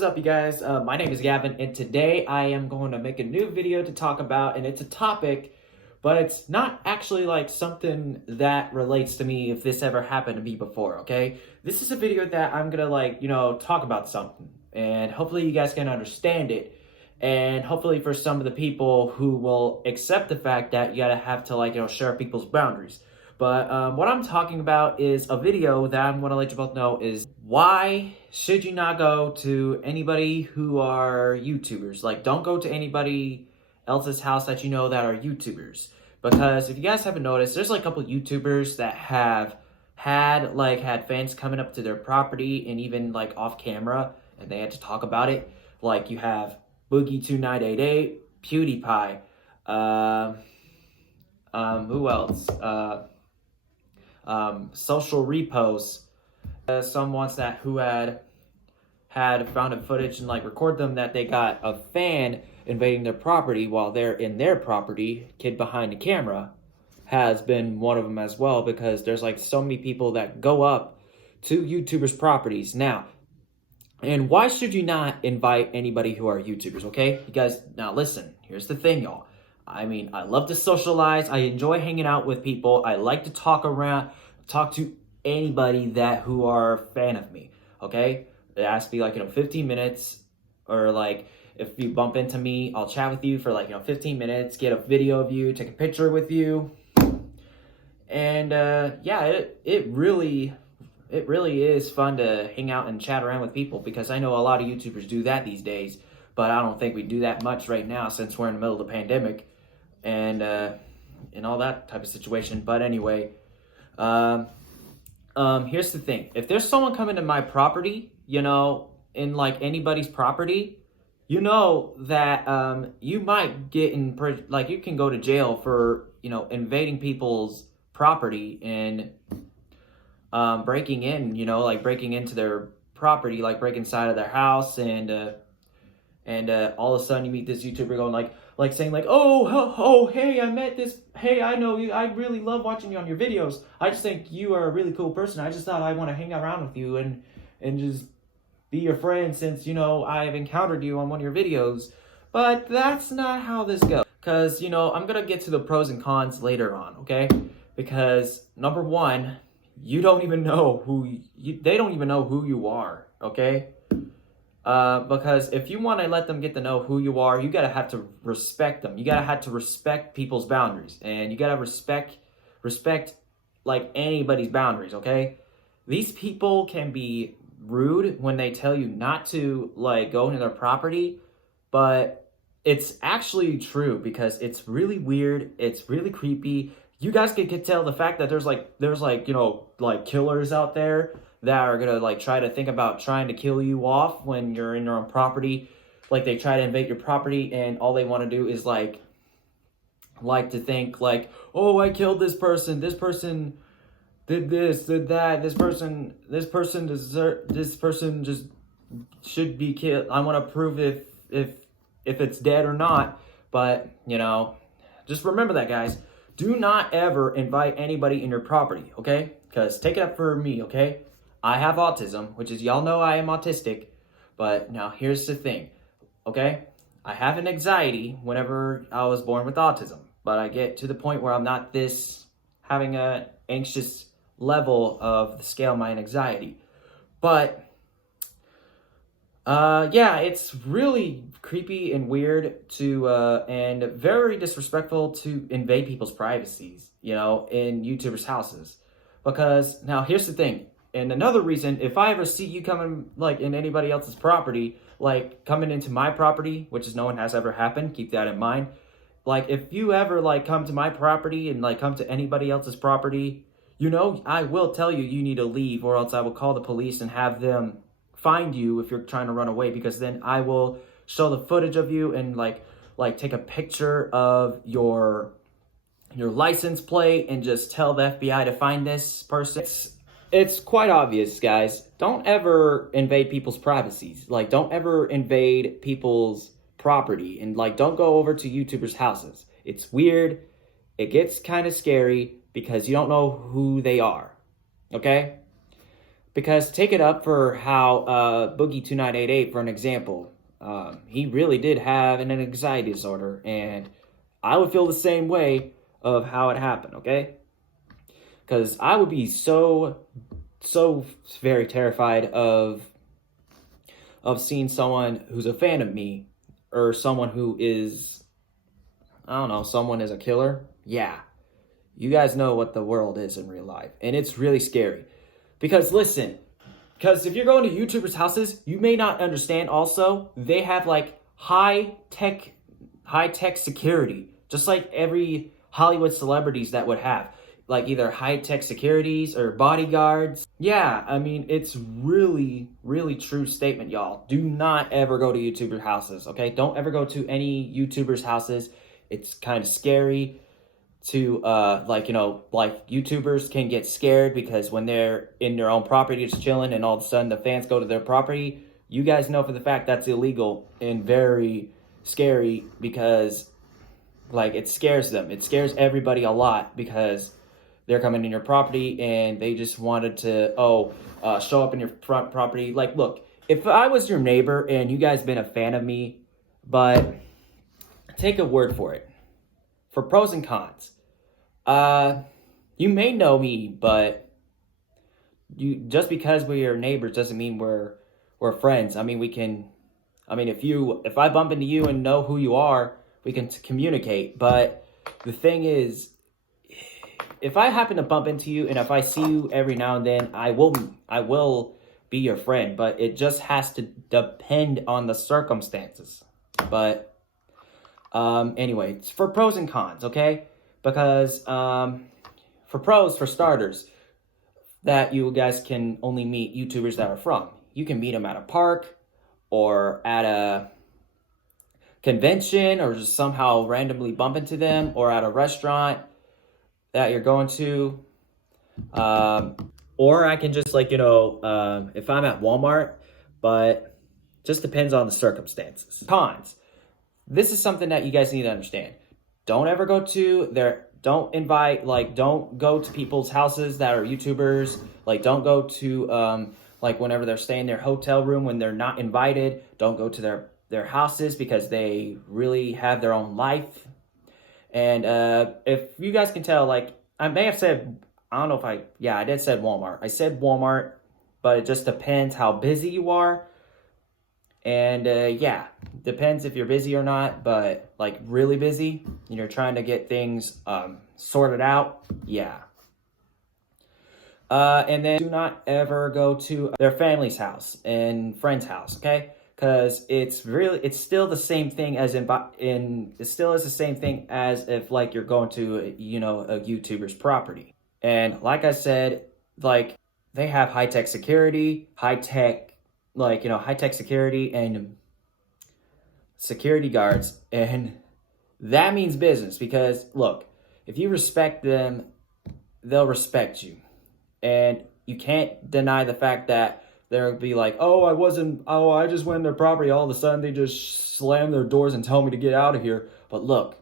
is up, you guys? My name is Gavin, and today I am going to make a new video to talk about, and it's a topic, but it's not actually like something that relates to me if this ever happened to me before, okay? This is a video that I'm gonna talk about something, and hopefully you guys can understand it, and hopefully for some of the people who will accept the fact that you gotta have to share people's boundaries. But what I'm talking about is a video that I'm going to let you both know is why should you not go to anybody who are YouTubers? Like, don't go to anybody else's house that you know that are YouTubers. Because if you guys haven't noticed, there's like a couple YouTubers that have had fans coming up to their property and even like off camera and they had to talk about it. Like you have Boogie2988, PewDiePie, who else? Social Repos, some ones who had found footage and record them that they got a fan invading their property while they're in their property. Kid behind the camera has been one of them as well, because there's so many people that go up to YouTubers' properties now. And why should you not invite anybody who are YouTubers? Okay, you guys, now listen, here's the thing, y'all. I mean, I love to socialize. I enjoy hanging out with people. I like to talk to anybody who are a fan of me, okay? It has to be 15 minutes, or if you bump into me, I'll chat with you for 15 minutes, get a video of you, take a picture with you. And yeah, it really is fun to hang out and chat around with people, because I know a lot of YouTubers do that these days, but I don't think we do that much right now since we're in the middle of the pandemic and all that type of situation. But anyway, here's the thing. If there's someone coming to my property, in anybody's property, that you might get you can go to jail for, invading people's property and breaking in, breaking into their property, breaking inside of their house, and all of a sudden you meet this YouTuber going saying oh, hey, I met this, hey, I know you, I really love watching you on your videos. I just think you are a really cool person. I just thought I want to hang around with you and just be your friend since, I've encountered you on one of your videos. But that's not how this goes. Because, I'm going to get to the pros and cons later on, okay? Because, number one, you don't even know they don't even know who you are, okay? Because if you want to let them get to know who you are, you gotta have to respect them. You gotta have to respect people's boundaries, and you gotta respect anybody's boundaries. Okay, these people can be rude when they tell you not to go into their property, but it's actually true, because it's really weird. It's really creepy. You guys can tell the fact that there's killers out there that are gonna try to think about trying to kill you off when you're in your own property. They try to invade your property, and all they want to do is to think oh, I killed this person did this, did that, this person just should be killed. I want to prove if it's dead or not. But just remember that, guys. Do not ever invite anybody in your property, okay? Because take it up for me, okay? I have autism, which is, y'all know I am autistic, but now here's the thing, okay? I have an anxiety whenever I was born with autism, but I get to the point where I'm not having an anxious level of the scale of my anxiety. But, yeah, it's really creepy and weird and very disrespectful to invade people's privacies, in YouTubers' houses. Because, now here's the thing. And another reason, if I ever see you coming, in anybody else's property, coming into my property, which is no one has ever happened, keep that in mind. If you ever, come to my property and, come to anybody else's property, I will tell you, you need to leave, or else I will call the police and have them find you if you're trying to run away, because then I will show the footage of you and, take a picture of your license plate and just tell the FBI to find this person. It's quite obvious, guys. Don't ever invade people's privacies. Don't ever invade people's property. And, don't go over to YouTubers' houses. It's weird. It gets kind of scary because you don't know who they are. Okay? Because take it up for how Boogie2988, for an example, he really did have an anxiety disorder, and I would feel the same way of how it happened, okay? Because I would be so very terrified of seeing someone who's a fan of me, or someone who is, I don't know, someone is a killer. Yeah, you guys know what the world is in real life, and it's really scary. Because listen, because if you're going to YouTubers' houses, you may not understand also, they have like high tech security, just like every Hollywood celebrities that would have. Like either high-tech securities or bodyguards. Yeah, I mean, it's really true statement, y'all. Do not ever go to YouTuber houses, okay? Don't ever go to any YouTubers' houses. It's kind of scary to, like YouTubers can get scared because when they're in their own property just chilling and all of a sudden the fans go to their property, you guys know for the fact that's illegal and very scary because, like, it scares them. It scares everybody a lot because they're coming in your property and they just wanted to, show up in your front property. Like, look, if I was your neighbor and you guys been a fan of me, but take a word for it. For pros and cons, you may know me, but just because we're neighbors doesn't mean we're friends. I mean, if I bump into you and know who you are, we can communicate. But the thing is, if I happen to bump into you and if I see you every now and then, I will be your friend, but it just has to depend on the circumstances. But anyway, it's for pros and cons, okay? Because for pros, for starters, that you guys can only meet YouTubers that are from. You can meet them at a park or at a convention or just somehow randomly bump into them or at a restaurant that you're going to, or I can just if I'm at Walmart, but just depends on the circumstances. Cons. This is something that you guys need to understand. Don't ever go to don't go to people's houses that are YouTubers. Like, don't go to, whenever they're staying in their hotel room when they're not invited. Don't go to their houses because they really have their own life. And if you guys can tell, like, I may have said, I did said Walmart. I said Walmart, but it just depends how busy you are. And depends if you're busy or not, but like really busy and you're trying to get things sorted out, yeah. And then do not ever go to their family's house and friend's house, okay? Because it's still the same thing as it still is the same thing as if like you're going to a YouTuber's property. And like I said, like they have high-tech security, high-tech security and security guards, and that means business because look, if you respect them, they'll respect you. And you can't deny the fact that they'll be like, I just went in their property, all of a sudden they just slam their doors and tell me to get out of here. But look,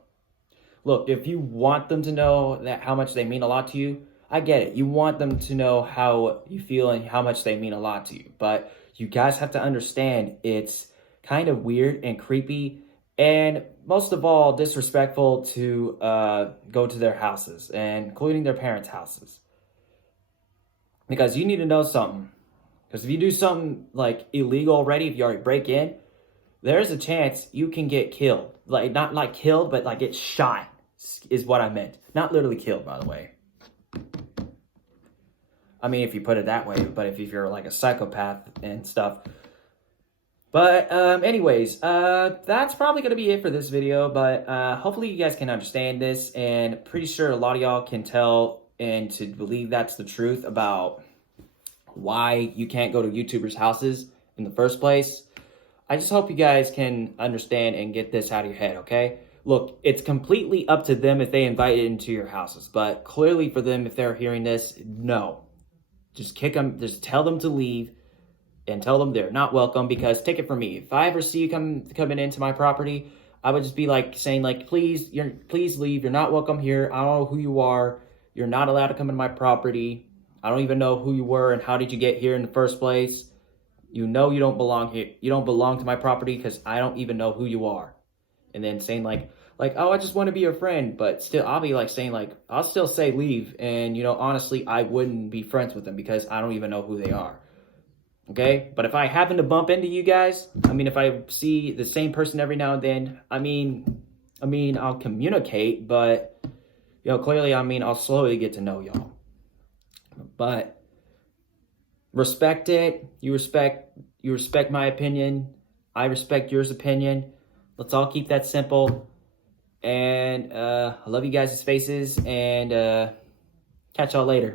if you want them to know that how much they mean a lot to you, I get it. You want them to know how you feel and how much they mean a lot to you. But you guys have to understand it's kind of weird and creepy and most of all disrespectful to go to their houses, and including their parents' houses. Because you need to know something. Because if you do something like illegal already, if you already break in, there's a chance you can get killed. Like, not like killed, but like get shot is what I meant. Not literally killed, by the way. I mean, if you put it that way, but if you're like a psychopath and stuff. But anyways, that's probably going to be it for this video. But hopefully you guys can understand this. And pretty sure a lot of y'all can tell and to believe that's the truth about why you can't go to YouTubers' houses in the first place. I just hope you guys can understand and get this out of your head, okay? Look, it's completely up to them if they invite it into your houses. But clearly for them, if they're hearing this, no. Just kick them, just tell them to leave and tell them they're not welcome, because take it from me. If I ever see you coming into my property, I would just be like saying like, please leave. You're not welcome here. I don't know who you are. You're not allowed to come into my property. I don't even know who you were and how did you get here in the first place. You know you don't belong here. You don't belong to my property because I don't even know who you are. And then saying like, oh, I just want to be your friend. But still, I'll be like saying like, I'll still say leave. And, you know, honestly, I wouldn't be friends with them because I don't even know who they are. Okay? But if I happen to bump into you guys, I mean, if I see the same person every now and then, I mean, I'll communicate, but, you know, clearly, I mean, I'll slowly get to know y'all. But respect it. You respect my opinion. I respect yours opinion. Let's all keep that simple. And I love you guys' faces, and catch y'all later.